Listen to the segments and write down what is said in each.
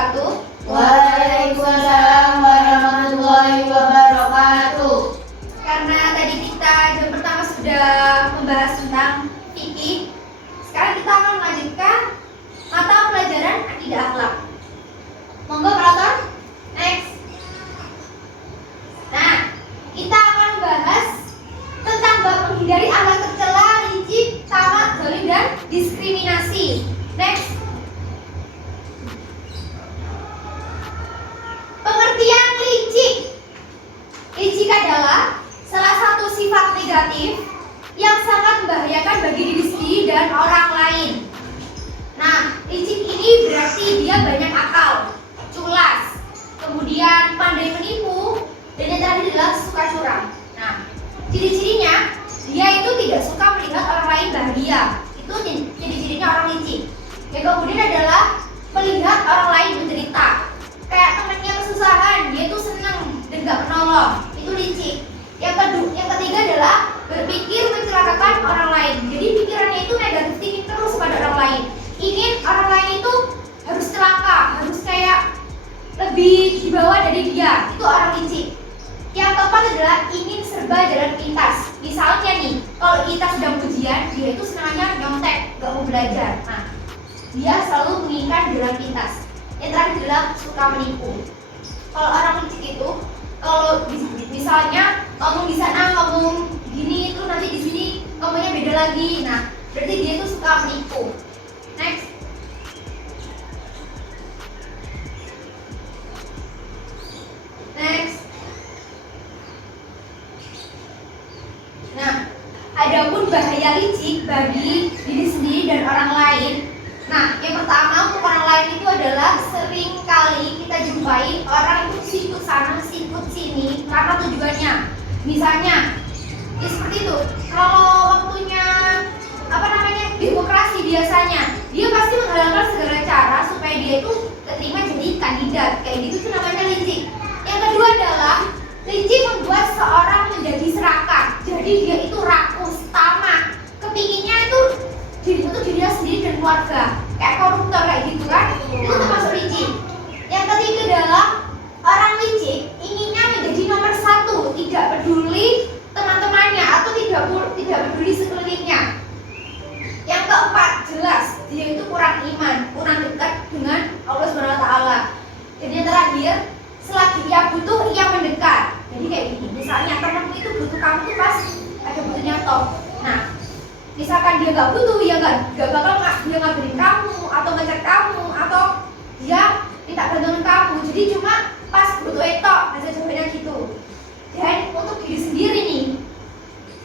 wabarakatuh. Waalaikumsalam warahmatullahi wabarakatuh. Karena tadi kita jam pertama sudah membahas tentang fikih, sekarang kita akan melanjutkan mata pelajaran akidah akhlak. Monggo penonton, next. Nah, kita akan membahas tentang bab menghindari akhlak tercela, licik, tamak, zalim, dan diskriminasi. Next. Pengertian licik. Licik adalah salah satu sifat negatif yang sangat membahayakan bagi diri sendiri dan orang lain. Nah, licik ini berarti dia banyak akal, culas, kemudian pandai menipu, dan yang terakhir adalah suka curang. Nah, ciri-cirinya dia itu tidak suka melihat orang lain bahagia. Itu ciri-cirinya orang licik. Yang kemudian adalah melihat orang lain menderita. Kayak temannya kesusahan, dia tuh senang dan gak menolong. Itu licik. Yang ketiga adalah berpikir mencelakakan orang lain. Jadi pikirannya itu negatif thinking terus pada orang lain. Ingin orang lain itu harus celaka, harus kayak lebih di bawah dari dia. Itu orang licik. Yang keempat adalah ingin serba jalan pintas. Misalnya nih, kalau kita sedang ujian, dia itu senangnya nyontek, gak mau belajar. Nah, dia selalu menginginkan jalan pintas. Yang terakhir adalah suka menipu. Kalau orang licik itu, kalau misalnya ngomong di sana ngomong gini, terus nanti di sini ngomongnya beda lagi. Nah, berarti dia itu suka menipu. Next. Next. Nah, adapun bahaya licik bagi diri sendiri dan orang lain. Nah, yang pertama untuk orang lain itu adalah sering kali kita jumpai orang itu sikut sana, sikut sini karena tujuannya. Misalnya, ya seperti itu. Kalau waktunya demokrasi biasanya, dia pasti menghalalkan segala cara supaya dia itu keterima jadi kandidat. Kayak gitu tuh namanya licik. Yang kedua adalah licik membuat seorang menjadi serakah. Jadi dia itu rakus, tamak, kepinginnya itu untuk dirinya sendiri dan keluarga, kayak koruptor kayak gitu kan, itu termasuk licik. Yang ketiga adalah orang licik inginnya menjadi nomor satu, tidak peduli teman-temannya atau tidak peduli sekelilingnya. Yang keempat jelas dia itu kurang iman, kurang dekat dengan Allah SWT. Dan yang terakhir, selagi ia butuh ia mendekat. Jadi kayak gini, misalnya temanmu itu butuh kamu tuh pas ada butuhnya toh. Nah, misalkan dia nggak butuh, ya nggak bakal dia ngabarin kamu atau ngecek kamu atau dia minta bantuan kamu. Jadi cuma pas butuh etok aja jawabannya gitu. Dan untuk diri sendiri nih,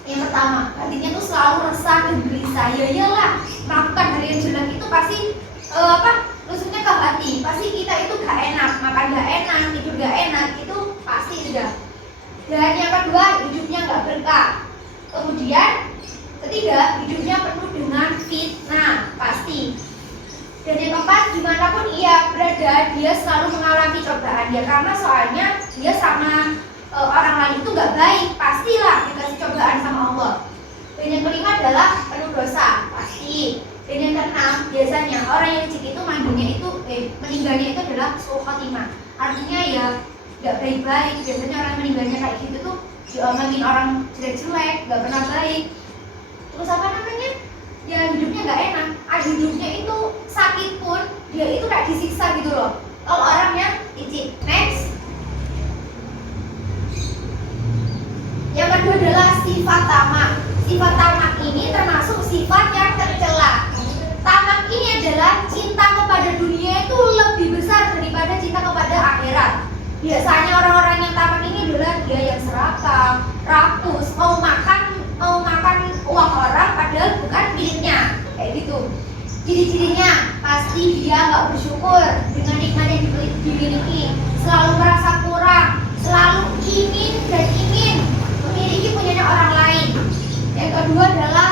yang pertama hatinya tuh selalu resah dan gelisah. Ya iyalah, melakukan hal yang jelek itu pasti rusuknya ke hati. Pasti kita itu gak enak, makan gak enak, tidur gak enak, itu pasti sudah. Dan yang kedua, hidupnya gak berkah. Kemudian ketiga, hidupnya penuh dengan fitnah, pasti. Dan yang keempat, dimanapun ia berada, dia selalu mengalami cobaan ya, karena soalnya dia sama orang lain itu gak baik, pastilah dikasih cobaan sama Allah. Dan yang kelima adalah penuh dosa, pasti. Dan yang keenam, biasanya orang yang licik itu meninggalnya itu adalah su'ul khotimah. Artinya ya gak baik-baik. Biasanya orang meninggalnya kayak gitu tuh diomongin orang jelek-jelek, gak pernah baik. Terus ya hidupnya gak enak. Hidupnya itu sakit pun dia itu kayak disiksa gitu loh. Kalau orangnya licik. Next. Yang kedua adalah sifat tamak. Sifat tamak ini termasuk sifat yang tercela. Tamak ini adalah cinta kepada dunia itu lebih besar daripada cinta kepada akhirat. Biasanya orang-orang yang tamak ini adalah dia yang serakah, rakus, mau makan uang orang padahal bukan miliknya, kayak gitu. Ciri-cirinya pasti dia nggak bersyukur dengan nikmat yang dimiliki, selalu merasa kurang, selalu ingin memiliki punyanya orang lain. Yang kedua adalah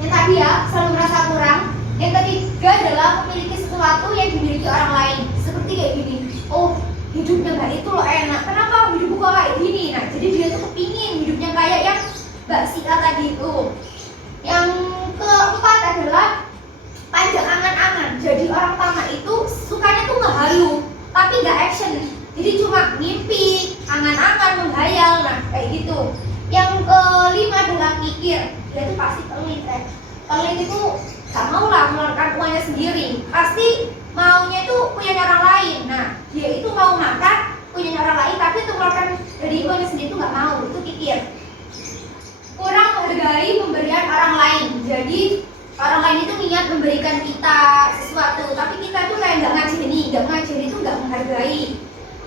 yang tadi ya, selalu merasa kurang. Yang ketiga adalah memiliki sesuatu yang dimiliki orang lain, seperti kayak gini. Oh, hidupnya nggak itu loh enak, kenapa hidupku kok kayak gini? Nah, jadi dia tuh kepingin hidupnya kayak yang Mbak Sita tadi itu. Yang keempat adalah panjang angan-angan. Jadi orang tamak itu sukanya tuh Jadi cuma mimpi, angan-angan, menghayal, nah kayak gitu. Yang kelima adalah kikir, dia itu pasti pelit. Pelit itu gak mau lah mengeluarkan uangnya sendiri, pasti maunya itu punya orang lain. Nah dia itu mau makan punya orang lain, tapi untuk mengeluarkan dari uangnya sendiri itu gak mau, itu kikir. Kurang menghargai pemberian orang lain, jadi orang lain itu niat memberikan kita sesuatu, tapi kita tuh kayak gak ngajeni itu gak menghargai.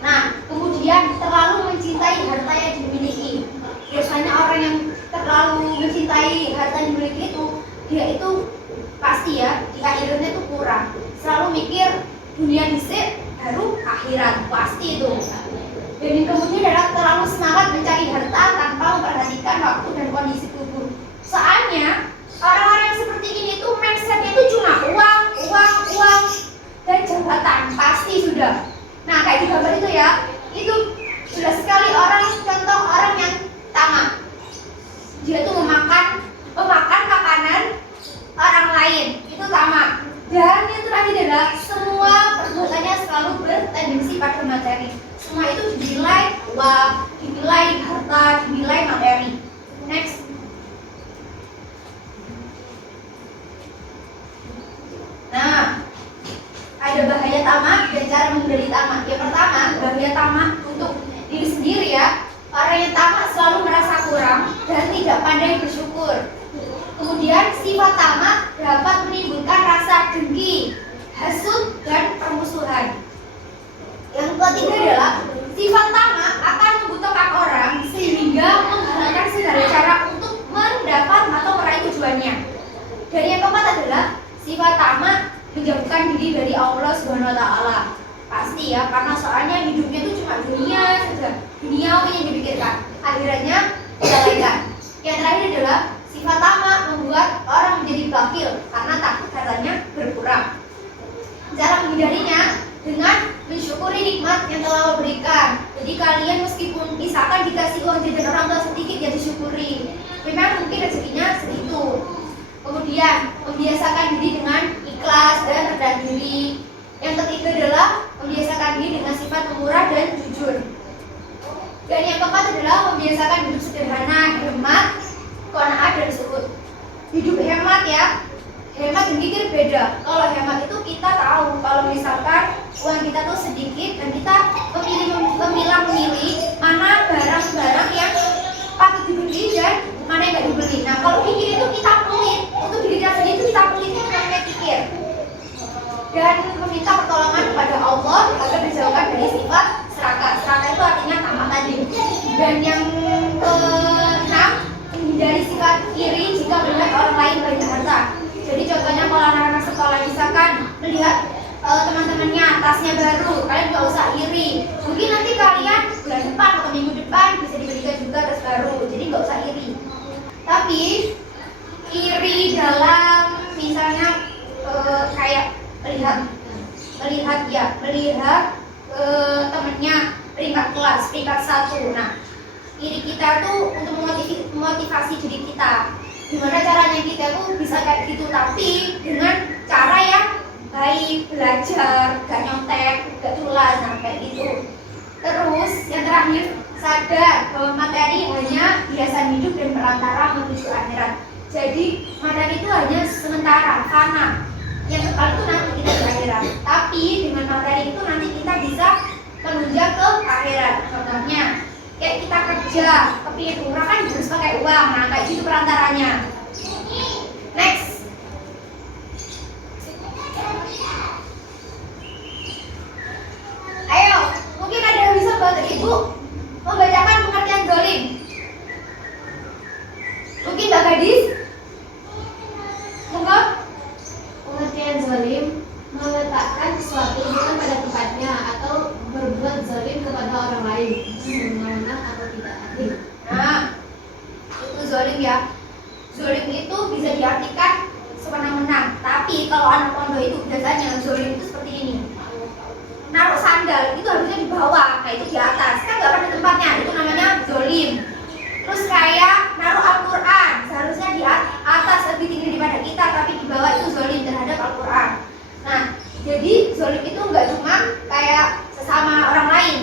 Nah, kemudian terlalu mencintai harta yang dimiliki. Biasanya orang yang terlalu mencintai harta yang dimiliki itu, dia itu pasti ya di akhirnya itu kurang. Selalu mikir dunia dhisik baru akhirat, pasti itu. Dan yang kemudian adalah terlalu semangat mencari harta tanpa memperhatikan waktu dan kondisi tubuh. Soalnya orang-orang yang seperti ini tuh mindsetnya itu cuma uang dan jabatan, pasti sudah. Nah kayak di gambar itu ya, itu sudah sekali contoh orang yang tamak. Dia tuh memakan makanan orang lain, itu tamak. Dan yang terakhir adalah semua perbuatannya selalu bertendensi pada materi. Semua itu dinilai uang, dinilai harta, dinilai materi. Next. Nah, ada bahaya tamak dan cara menghindari tamak. Yang pertama, bahaya tamak untuk diri sendiri ya. Orang yang tamak selalu merasa kurang dan tidak pandai bersyukur. Kemudian sifat tamak dapat menimbulkan rasa dengki, hasut, dan permusuhan. Yang ketiga adalah sifat tamak akan membutuhkan orang sehingga menggunakan segala cara untuk mendapat atau meraih tujuannya. Dan yang keempat adalah sifat tamak menjauhkan diri dari Allah Subhanahu wa taala. Pasti ya, karena soalnya hidupnya itu cuma dunia saja, duniawi yang dipikirkan, akhiratnya dilalaikan. Yang terakhir adalah sifat tamak membuat orang menjadi bakhil karena takut hartanya berkurang. Cara menghindarinya dengan mensyukuri nikmat yang telah Allah berikan. Jadi kalian meskipun misalkan dikasih uang jajan orang tua sedikit, ya disyukuri. Memang mungkin rezekinya segitu. Kemudian membiasakan diri dengan ikhlas dan rendah diri. Yang ketiga adalah membiasakan diri dengan sifat pemurah dan jujur. Dan yang keempat adalah membiasakan hidup sederhana, hemat, qanaah dan zuhud. Hidup hemat ya. Hemat dan kikir beda. Kalau hemat itu kita tahu kalau misalkan uang kita tuh sedikit dan kita memilih mana barang-barang yang patut dibeli dan mana yang nggak dibeli. Nah kalau kikir itu kita pelit, untuk diri kita sendiri itu kita pelitnya namanya kikir. Dan meminta pertolongan kepada Allah agar dijauhkan dari sifat serakah. Serakah itu artinya tamak tadi. Dan yang keenam, menghindari sifat iri jika melihat orang lain banyak harta. Jadi contohnya kalau anak-anak sekolah misalkan melihat teman-temannya tasnya baru, kalian gak usah iri. Mungkin nanti kalian bulan depan atau minggu depan bisa diberikan juga tas baru, jadi gak usah iri. Tapi iri dalam misalnya kayak melihat temennya peringkat kelas, peringkat 1. Nah, iri kita tuh untuk memotivasi diri kita. Gimana caranya kita tuh bisa kayak gitu, tapi dengan cara yang baik, belajar, gak nyontek, gak culas, nah kayak gitu. Terus yang terakhir, sadar bahwa materi hanya hiasan hidup dan perantara menuju akhirat. Jadi materi itu hanya sementara, fana. Yang kekal itu nanti kita di akhirat. Tapi dengan materi itu nanti kita bisa menunjang ke akhirat. Contohnya, kayak kita kerja, kepingin umrah kan harus pakai uang. Nah kayak gitu perantaranya. Next. Ayo, mungkin ada yang bisa bantu ibu membacakan pengertian zalim. Mungkin Mbak Gadis? Monggo. Pengertian zalim meletakkan sesuatu bukan pada tempatnya atau berbuat zalim kepada orang lain, semena-mena atau tidak adil. Nah, itu zalim ya. Zalim itu bisa diartikan semena-mena. Tapi kalau anak pondok itu biasanya zalim itu seperti ini. Naruh sandal itu harusnya di bawah, nah itu di atas. Kan nggak pada tempatnya, itu namanya zalim. Terus kayak naruh Al-Quran, seharusnya di atas lebih tinggi daripada kita, tapi di bawah itu zalim terhadap Al-Quran. Nah, jadi zalim itu nggak cuma kayak sesama orang lain,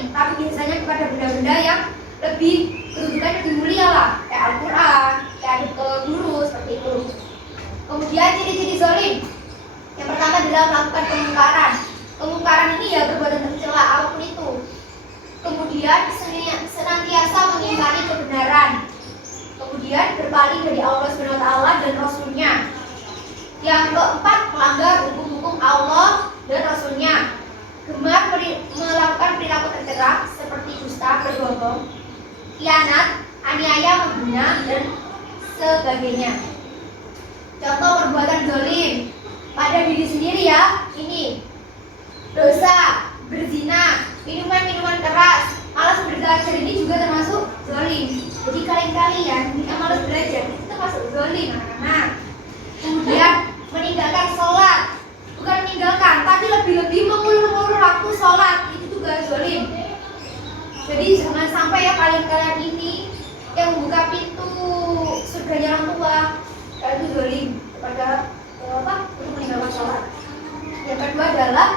lebih kedudukan lebih mulia lah, kayak Al-Quran, kayak guru seperti itu. Kemudian ciri-ciri zalim. Yang pertama adalah melakukan kemungkaran. Kemungkaran ini ya perbuatan tercela apapun itu. Kemudian senantiasa mengingkari kebenaran. Kemudian berpaling dari Allah SWT dan Rasulnya. Yang keempat, melanggar hukum-hukum Allah dan Rasulnya. Gemar melakukan perilaku tercela seperti dusta, berbohong, khianat, aniaya, menghina, dan sebagainya. Contoh perbuatan zalim pada diri sendiri ya, ini dosa, berzina, minuman keras, malas belajar ini juga termasuk zalim. Jadi kalian-kalian yang malas belajar itu termasuk zalim, anak-anak. Kemudian meninggalkan sholat, bukan meninggalkan, tapi lebih mengulur-ulur waktu sholat, itu juga zalim. Jadi jangan sampai ya kalian-kalian ini yang membuka pintu surganya orang tua, itu zalim kepada untuk meninggalkan sholat. Yang kedua adalah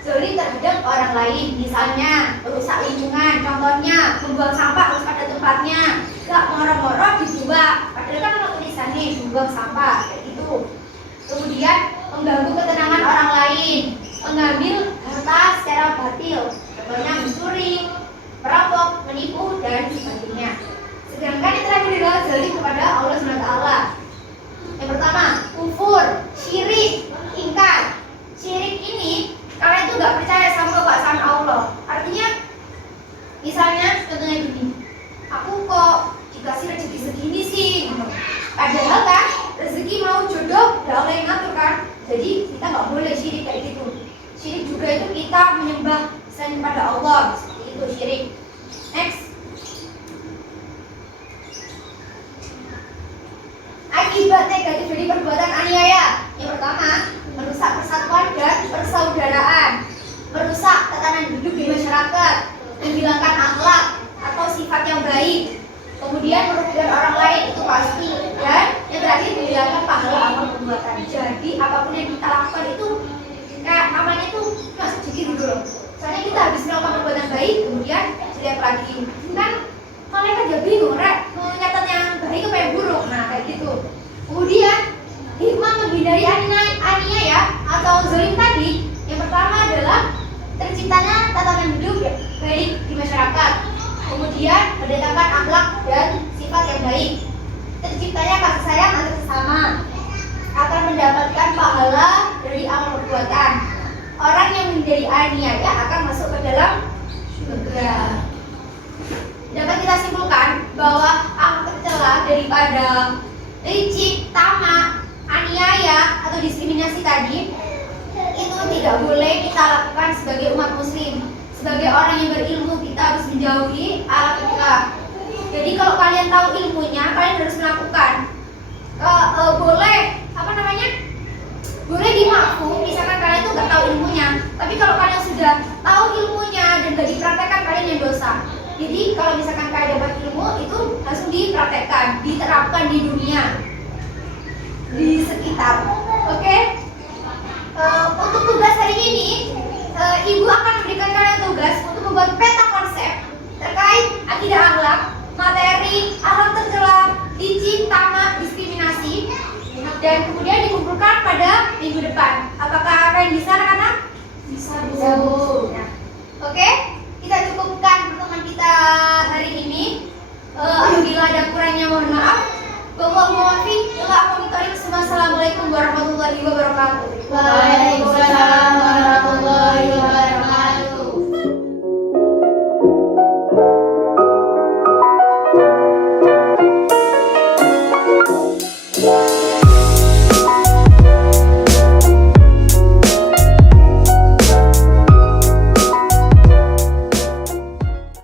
zalim terhadap orang lain, misalnya merusak lingkungan, contohnya membuang sampah harus pada tempatnya, gak moro-moro dibuang, padahal kan ada tulisannya membuang sampah kayak gitu. Kemudian mengganggu ketenangan orang lain, mengambil harta secara batil, contohnya mencuri, merampok, menipu, dan sebagainya. Sedangkan yang terakhir adalah zalim kepada Allah SWT. Yang pertama, kufur, syirik, ingkar. Syirik ini kalian tuh gak percaya sama kekuasaan Allah. Artinya, misalnya contohnya gini, aku kok dikasih rezeki segini sih, padahal kan rezeki mau jodoh udah Allah yang ngatur kan. Jadi kita nggak boleh syirik kayak gitu. Syirik juga itu kita menyembah selain pada Allah, seperti itu syirik. Next, akibat negatif dari perbuatan aniaya. Yang pertama, merusak persatuan dan persaudaraan, merusak tatanan hidup di masyarakat, menghilangkan akhlak atau sifat yang baik, kemudian merugikan orang lain itu pasti, dan yang terakhir menghilangkan pahala amal perbuatan. Jadi apapun yang kita lakukan itu kayak amalnya itu nggak sedikit dulu loh. Soalnya kita habis melakukan perbuatan baik, kemudian jelek lagi, kan malaikat jadi bingung, mencatat yang baik apa yang buruk. Nah kayak gitu. Kemudian hikmah menghindari aniaya atau zalim tadi, yang pertama adalah terciptanya tatanan hidup yang baik di masyarakat, kemudian mendatangkan akhlak dan sifat yang baik, terciptanya kasih sayang antar sesama, akan mendapatkan pahala dari amal perbuatan. Orang yang menghindari aniaya akan masuk ke dalam surga. Dapat kita simpulkan bahwa akhlak tercela daripada licik, tamak, aniaya atau diskriminasi tadi itu tidak boleh kita lakukan sebagai umat muslim. Sebagai orang yang berilmu, kita harus menjauhi akhlak. Jadi kalau kalian tahu ilmunya, kalian harus melakukan. Boleh boleh dimaafkan misalkan kalian tuh nggak tahu ilmunya. Tapi kalau kalian sudah tahu ilmunya dan gak dipraktekkan, kalian yang dosa. Jadi kalau misalkan kalian dapat ilmu itu langsung dipraktekkan, diterapkan di dunia, di sekitar. Oke? Untuk tugas hari ini, Ibu akan memberikan kalian tugas untuk membuat peta konsep terkait akidah akhlak, materi akhlak tercela, licik, tamak, diskriminasi, dan kemudian dikumpulkan pada minggu depan. Apakah kalian bisa, anak-anak? Bisa, Bu. Nah,